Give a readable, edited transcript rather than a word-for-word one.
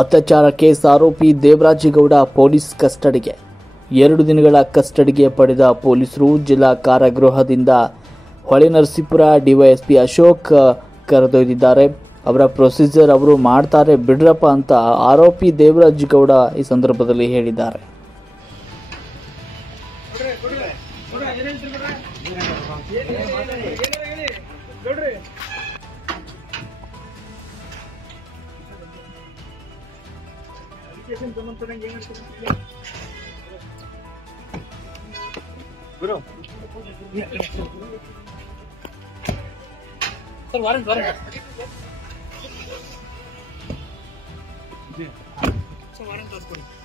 ಅತ್ಯಾಚಾರ ಕೇಸ್ ಆರೋಪಿ ದೇವರಾಜೇಗೌಡ ಪೊಲೀಸ್ ಕಸ್ಟಡಿಗೆ 2 ದಿನಗಳ ಕಸ್ಟಡಿಗೆ ಪಡೆದ ಪೊಲೀಸರು ಜಿಲ್ಲಾ ಕಾರಾಗೃಹದಿಂದ ಹೊಳೆನರಸೀಪುರ ಡಿವೈಎಸ್ಪಿ ಅಶೋಕ್ ಕರೆದೊಯ್ದಿದ್ದಾರೆ. ಅವರ ಪ್ರೊಸೀಜರ್ ಅವರು ಮಾಡ್ತಾರೆ ಬಿಡ್ರಪ್ಪ ಅಂತ ಆರೋಪಿ ದೇವರಾಜೇಗೌಡ ಈ ಸಂದರ್ಭದಲ್ಲಿ ಹೇಳಿದ್ದಾರೆ. Sir warrant sir warrant